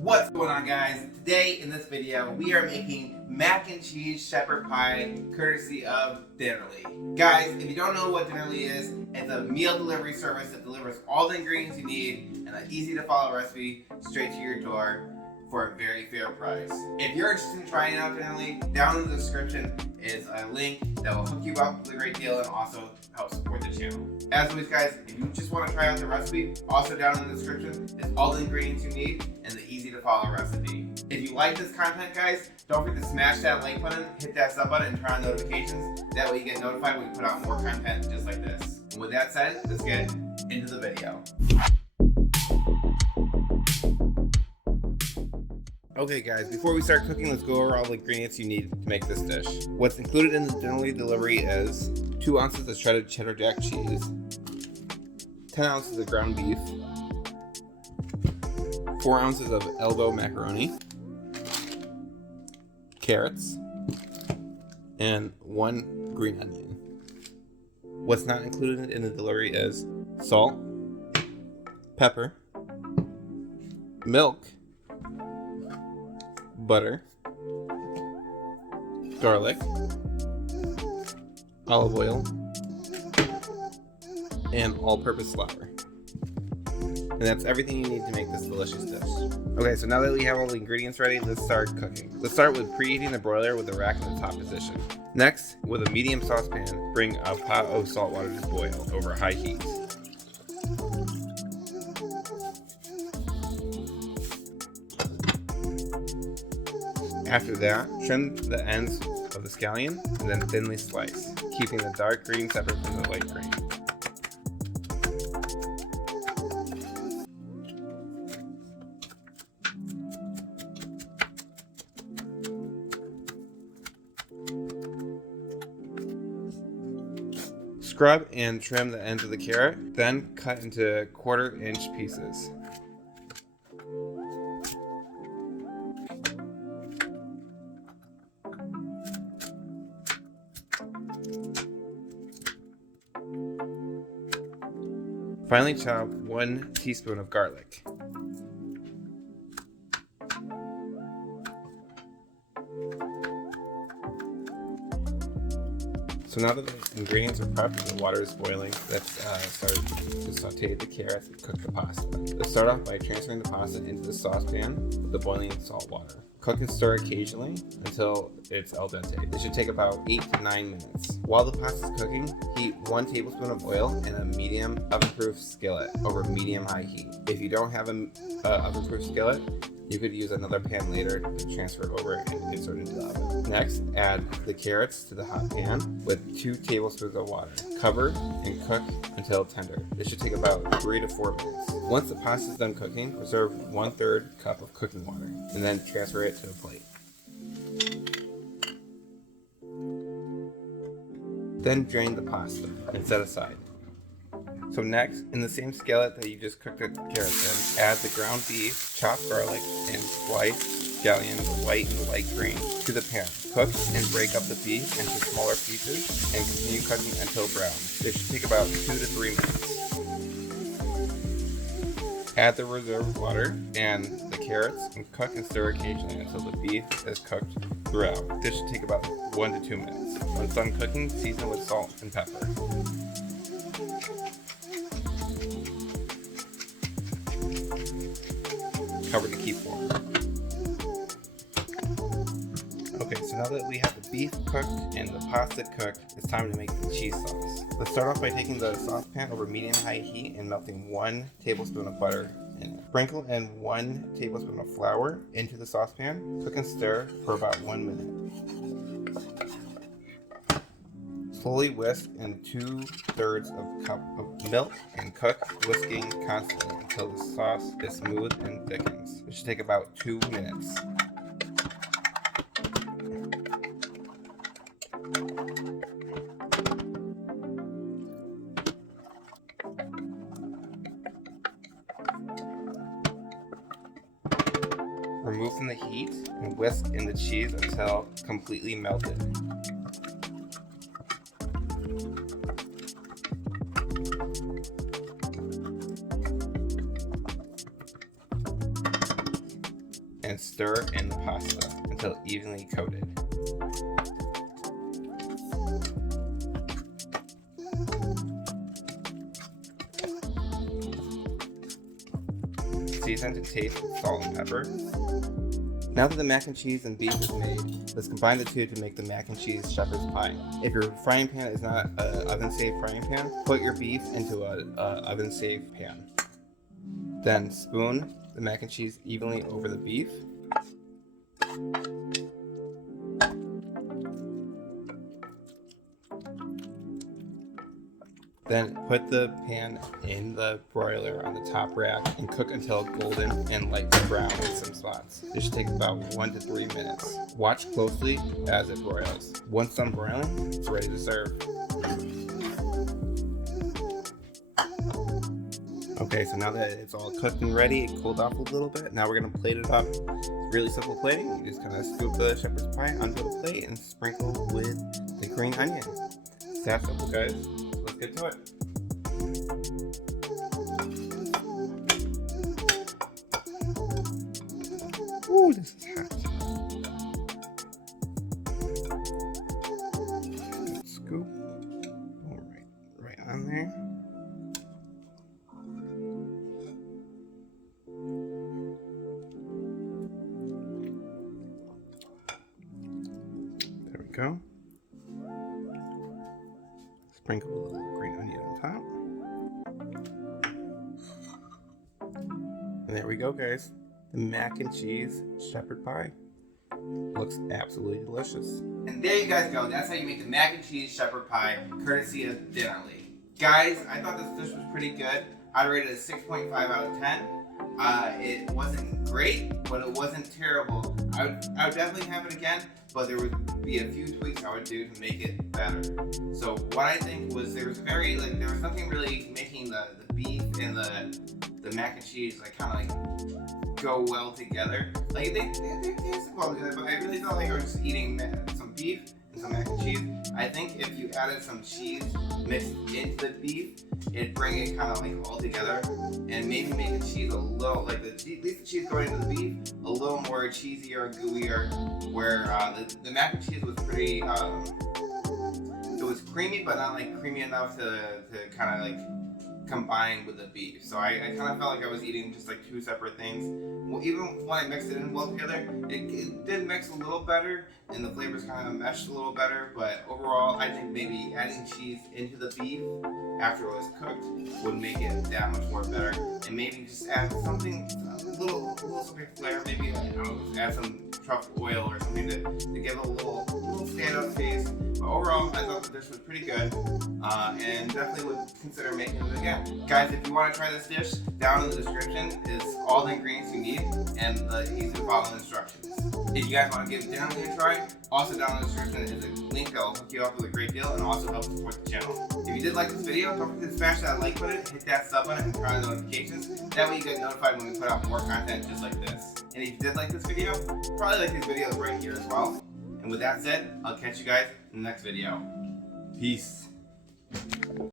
What's going on, guys? Today in this video we are making mac and cheese shepherd pie courtesy of Dinnerly. Guys, if you don't know what Dinnerly is, it's a meal delivery service that delivers all the ingredients you need and an easy to follow recipe straight to your door for a very fair price. If you're interested in trying out Dinnerly, down in the description is a link that will hook you up with a great deal and also help support the channel. As always, guys, if you just want to try out the recipe, also down in the description is all the ingredients you need and the easy to follow recipe. If you like this content, guys, don't forget to smash that like button, hit that sub button, and turn on notifications. That way you get notified when we put out more content just like this. And with that said, let's get into the video. Okay guys, before we start cooking, let's go over all the ingredients you need to make this dish. What's included in the Dinnerly delivery is 2 ounces of shredded cheddar-jack cheese, 10 ounces of ground beef, 4 ounces of elbow macaroni, carrots, and 1 green onion. What's not included in the delivery is salt, pepper, milk, butter, garlic, olive oil, and all-purpose flour. And that's everything you need to make this delicious dish. Okay, so now that we have all the ingredients ready, let's start cooking. Let's start with preheating the broiler with the rack in the top position. Next, with a medium saucepan, bring a pot of salt water to boil over high heat. After that, trim the ends of the scallion and then thinly slice, keeping the dark green separate from the light green. Scrub and trim the ends of the carrot, then cut into 1/4-inch pieces. Finally, chop 1 teaspoon of garlic. So now that the ingredients are prepped and the water is boiling, let's start to saute the carrots and cook the pasta. Let's start off by transferring the pasta into the saucepan with the boiling salt water. Cook and stir occasionally until it's al dente. This should take about 8 to 9 minutes. While the pasta is cooking, heat 1 tablespoon of oil in a medium oven-proof skillet over medium-high heat. If you don't have an oven-proof skillet, you could use another pan later to transfer it over and insert it into the oven. Next, add the carrots to the hot pan with 2 tablespoons of water. Cover and cook until tender. This should take about 3 to 4 minutes. Once the pasta is done cooking, reserve 1/3 cup of cooking water and then transfer it to a plate. Then drain the pasta and set aside. So next, in the same skillet that you just cooked the carrots in, add the ground beef, chopped garlic, and sliced scallions, white and light green, to the pan. Cook and break up the beef into smaller pieces and continue cooking until brown. This should take about 2 to 3 minutes. Add the reserved water and the carrots and cook and stir occasionally until the beef is cooked throughout. This should take about 1 to 2 minutes. Once done cooking, season with salt and pepper. Cover to keep warm. Okay, so now that we have the beef cooked and the pasta cooked, it's time to make the cheese sauce. Let's start off by taking the saucepan over medium-high heat and melting 1 tablespoon of butter in it. Sprinkle in 1 tablespoon of flour into the saucepan. Cook and stir for about 1 minute. Slowly whisk in 2/3 of a cup of milk and cook, whisking constantly until the sauce is smooth and thickens. It should take about 2 minutes. Remove from the heat and whisk in the cheese until completely melted. and stir in the pasta until evenly coated. Season to taste with salt and pepper. Now that the mac and cheese and beef is made, let's combine the two to make the mac and cheese shepherd's pie. If your frying pan is not an oven-safe frying pan, put your beef into an oven-safe pan. Then spoon the mac and cheese evenly over the beef. Then put the pan in the broiler on the top rack and cook until golden and lightly brown with some spots. This should take about 1 to 3 minutes. Watch closely as it broils. Once done broiling, it's ready to serve. Okay, so now that it's all cooked and ready, it cooled off a little bit. Now we're gonna plate it up. It's really simple plating. You just kind of scoop the shepherd's pie onto the plate and sprinkle with the green onion. It's that simple, guys. Let's get to it. Ooh, this is hot. Scoop. All right on there. There we go. Sprinkle a little green onion on top. And there we go, guys. The mac and cheese shepherd pie. Looks absolutely delicious. And there you guys go. That's how you make the mac and cheese shepherd pie, courtesy of Dinnerly. Guys, I thought this dish was pretty good. I'd rate it a 6.5 out of 10. It wasn't great, but it wasn't terrible. I would definitely have it again, but there would be a few tweaks I would do to make it better. So what I think was there was nothing really making the beef and the mac and cheese kind of go well together. Like they taste well together, but I really felt like I was just eating some beef and some mac and cheese. I think if you added some cheese mixed into the beef, it'd bring it kind of all together and maybe make the cheese a little, at least the cheese going into the beef, a little more cheesier, gooier, where the mac and cheese was pretty, it was creamy, but not creamy enough to kind of combine with the beef. So I kind of felt like I was eating just two separate things. Well, even when I mixed it in well together, it did mix a little better and the flavors kind of meshed a little better, but overall I think maybe adding cheese into the beef after it was cooked would make it that much more better, and maybe just add something, a little something flair, maybe add some truffle oil or something to give it a little standout taste. But overall, I thought the dish was pretty good, and definitely would consider making it again. Guys, if you want to try this dish, down in the description is all the ingredients you need and the easy to follow instructions. If you guys want to give Dinnerly a try, also down in the description is a link that will hook you up with a great deal and also help support the channel. If you did like this video, don't forget to smash that like button, hit that sub button, and turn on notifications. That way you get notified when we put out more content just like this. And if you did like this video, probably like these videos right here as well. And with that said, I'll catch you guys in the next video. Peace.